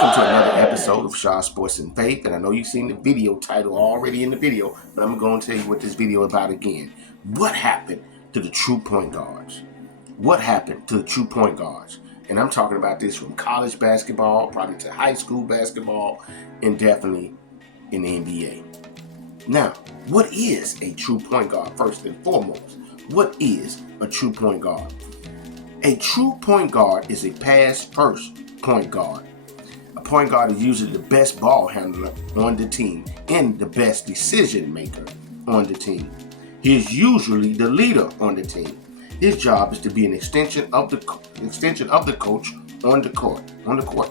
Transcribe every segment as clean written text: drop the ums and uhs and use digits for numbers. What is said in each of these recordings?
Welcome to another episode of Shaw Sports and Faith. And I know you've seen the video title already in the video, but I'm going to tell you what this video is about again. What happened to the true point guards? What happened to the true point guards? And I'm talking about this from college basketball, probably to high school basketball, and definitely in the NBA. Now, what is a true point guard first and foremost? What is a true point guard? A true point guard is a pass-first point guard. A point guard is usually the best ball handler on the team and the best decision maker on the team. He is usually the leader on the team. His job is to be an extension of the coach on the court.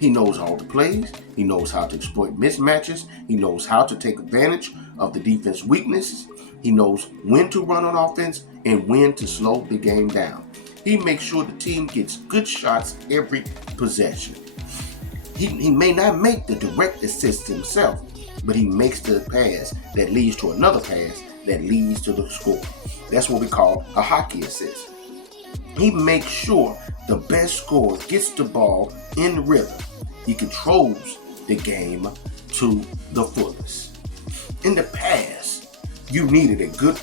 He knows all the plays. He knows how to exploit mismatches. He knows how to take advantage of the defense weaknesses. He knows when to run on offense and when to slow the game down. He makes sure the team gets good shots every possession. He may not make the direct assist himself, but he makes the pass that leads to another pass that leads to the score. That's what we call a hockey assist. He makes sure the best scorer gets the ball in rhythm. He controls the game to the fullest. In the past, you needed a good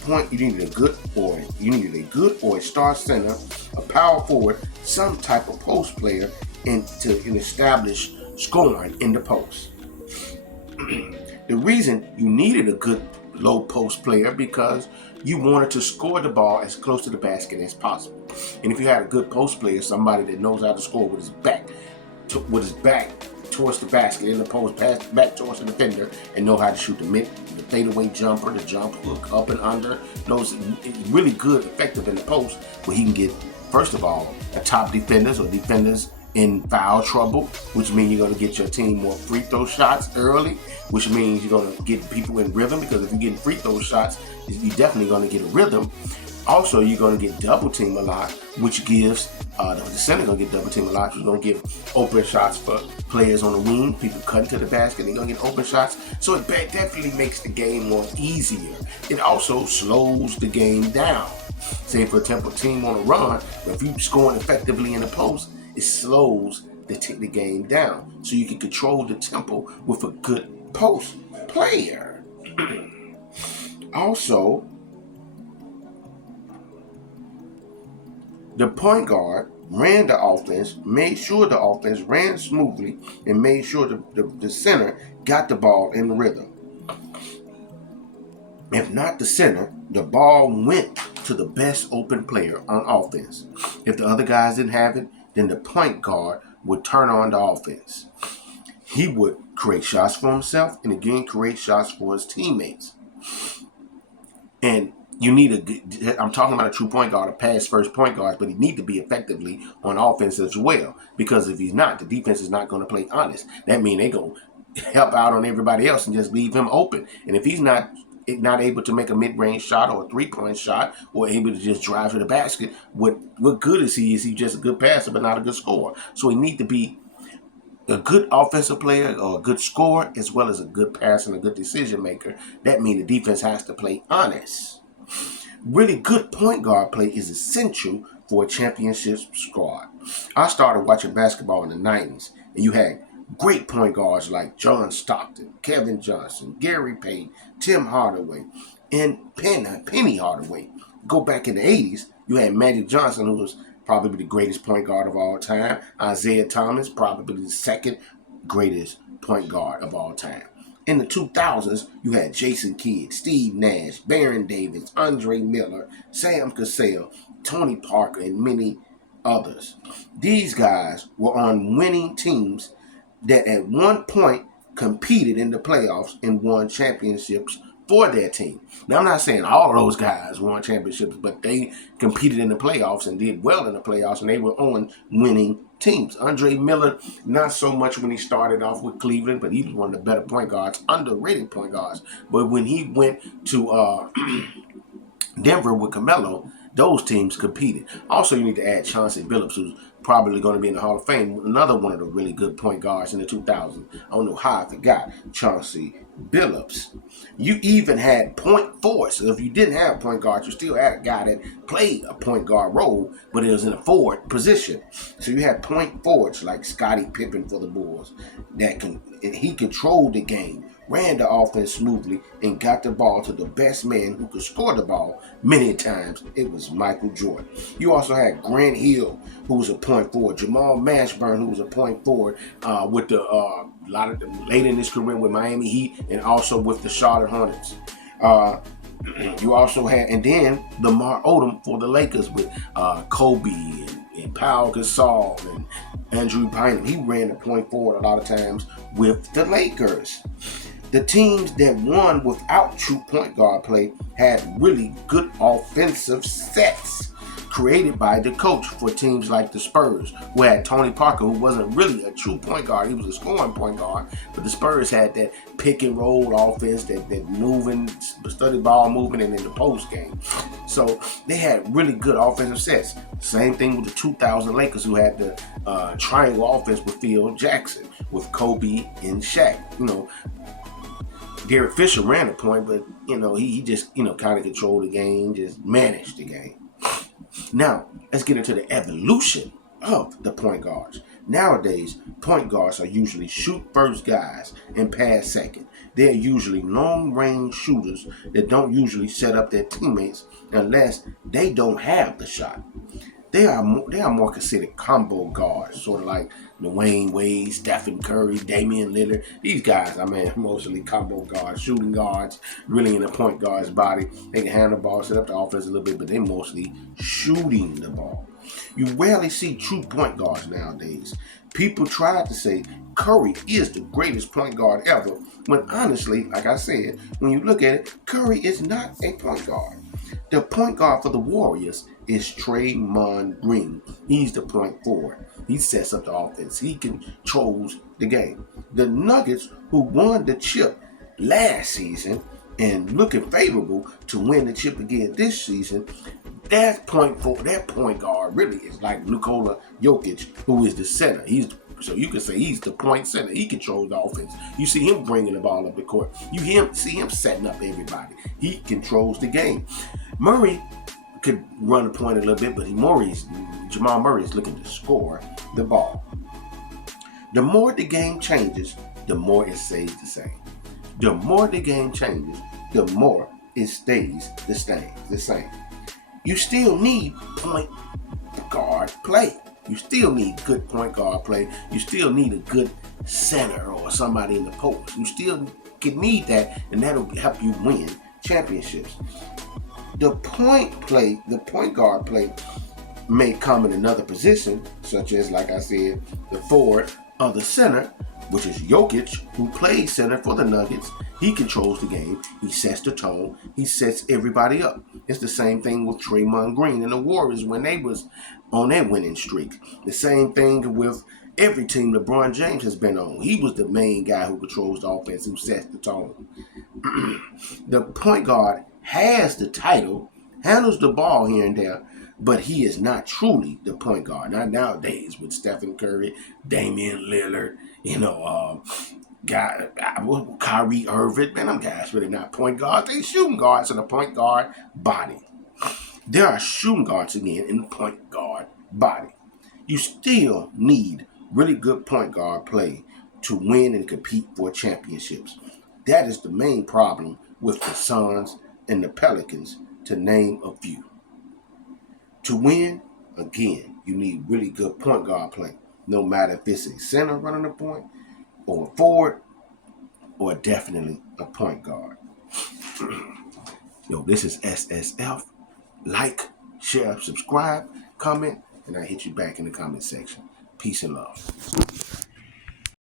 or a star center, a power forward, some type of post player, and to establish scoring in the post. The reason you needed a good low post player because you wanted to score the ball as close to the basket as possible. And if you had a good post player, somebody that knows how to score with his back towards the basket in the post, pass back towards the defender, and know how to shoot the fadeaway jumper, the jump hook, up and under, knows it's really good, effective in the post, where he can get, first of all, a top defenders or defenders in foul trouble, which means you're going to get your team more free throw shots early, which means you're going to get people in rhythm, because if you're getting free throw shots, you're definitely going to get a rhythm. Also, you're going to get double team a lot, which gives the center going to get double team a lot, which is going to give open shots for players on the wing, people cutting to the basket, they're going to get open shots. So it definitely makes the game more easier. It also slows the game down. Say for example, team on a run, but if you're scoring effectively in the post, it slows the game down, so you can control the tempo with a good post player. Also, the point guard ran the offense, made sure the offense ran smoothly, and made sure the center got the ball in rhythm. If not the center, the ball went to the best open player on offense. If the other guys didn't have it, then the point guard would turn on the offense. He would create shots for himself and again create shots for his teammates. And you need I'm talking about a true point guard, a pass first point guard, but he need to be effectively on offense as well, because if he's not, the defense is not going to play honest. That means they're going to help out on everybody else and just leave him open. And if he's not able to make a mid-range shot or a three-point shot or able to just drive to the basket, what good is he? Is he just a good passer but not a good scorer? So he need to be a good offensive player or a good scorer as well as a good passer and a good decision maker. That means the defense has to play honest. Really good point guard play is essential for a championship squad. I started watching basketball in the 90s, and you had great point guards like John Stockton, Kevin Johnson, Gary Payton, Tim Hardaway, and Penny Hardaway. Go back in the 80s, you had Magic Johnson, who was probably the greatest point guard of all time. Isaiah Thomas, probably the second greatest point guard of all time. In the 2000s, you had Jason Kidd, Steve Nash, Baron Davis, Andre Miller, Sam Cassell, Tony Parker, and many others. These guys were on winning teams that at one point competed in the playoffs and won championships for their team. Now, I'm not saying all of those guys won championships, but they competed in the playoffs and did well in the playoffs, and they were on winning teams. Andre Miller, not so much when he started off with Cleveland, but he was one of the better point guards, underrated point guards. But when he went to Denver with Carmelo, those teams competed. Also, you need to add Chauncey Billups, who's probably going to be in the Hall of Fame. Another one of the really good point guards in the 2000s. I don't know how I forgot Chauncey Billups. You even had point forwards. So if you didn't have point guards, you still had a guy that played a point guard role, but it was in a forward position. So you had point forwards like Scottie Pippen for the Bulls he controlled the game, ran the offense smoothly, and got the ball to the best man who could score the ball many times. It was Michael Jordan. You also had Grant Hill, who was a point forward, Jamal Mashburn, who was a point forward with the a lot of them late in his career with Miami Heat and also with the Charlotte Hornets. You also had, and then Lamar Odom for the Lakers with Kobe and Pau Gasol and Andrew Bynum. He ran the point forward a lot of times with the Lakers. The teams that won without true point guard play had really good offensive sets created by the coach for teams like the Spurs, who had Tony Parker, who wasn't really a true point guard. He was a scoring point guard, but the Spurs had that pick and roll offense, that moving, study ball movement, and in the post game. So they had really good offensive sets. Same thing with the 2000 Lakers, who had the triangle offense with Phil Jackson, with Kobe and Shaq. Derek Fisher ran the point, but he just kind of controlled the game, just managed the game. Now, let's get into the evolution of the point guards. Nowadays, point guards are usually shoot first guys and pass second. They're usually long-range shooters that don't usually set up their teammates unless they don't have the shot. They are more considered combo guards, sort of like Dwayne Wade, Stephen Curry, Damian Lillard. These guys, mostly combo guards, shooting guards, really in the point guard's body. They can handle the ball, set up the offense a little bit, but they're mostly shooting the ball. You rarely see true point guards nowadays. People try to say Curry is the greatest point guard ever, when honestly, like I said, when you look at it, Curry is not a point guard. The point guard for the Warriors is Draymond Green. He's the point forward. He sets up the offense. He controls the game. The Nuggets, who won the chip last season and looking favorable to win the chip again this season, that point guard really is like Nikola Jokic, who is the center. So you can say he's the point center. He controls the offense. You see him bringing the ball up the court. You see him setting up everybody. He controls the game. Murray could run the point a little bit, but Jamal Murray is looking to score the ball. The more the game changes, the more it stays the same. The more the game changes, the more it stays the same. You still need point guard play. You still need good point guard play. You still need a good center or somebody in the post. You still can need that, and that'll help you win championships. The point guard play may come in another position, such as, like I said, the forward or the center, which is Jokic, who plays center for the Nuggets. He controls the game. He sets the tone. He sets everybody up. It's the same thing with Draymond Green and the Warriors when they was on their winning streak. The same thing with every team LeBron James has been on. He was the main guy who controls the offense, who sets the tone. The point guard has the title, handles the ball here and there, but he is not truly the point guard. Not nowadays with Stephen Curry, Damian Lillard, Kyrie Irving. Man, them guys really not point guards. They shooting guards in the point guard body. There are shooting guards again in the point guard body. You still need really good point guard play to win and compete for championships. That is the main problem with the Suns and the Pelicans, to name a few. To win, again, you need really good point guard play. No matter if it's a center running the point, or a forward, or definitely a point guard. This is SSF. Like, share, subscribe, comment, and I hit you back in the comment section. Peace and love.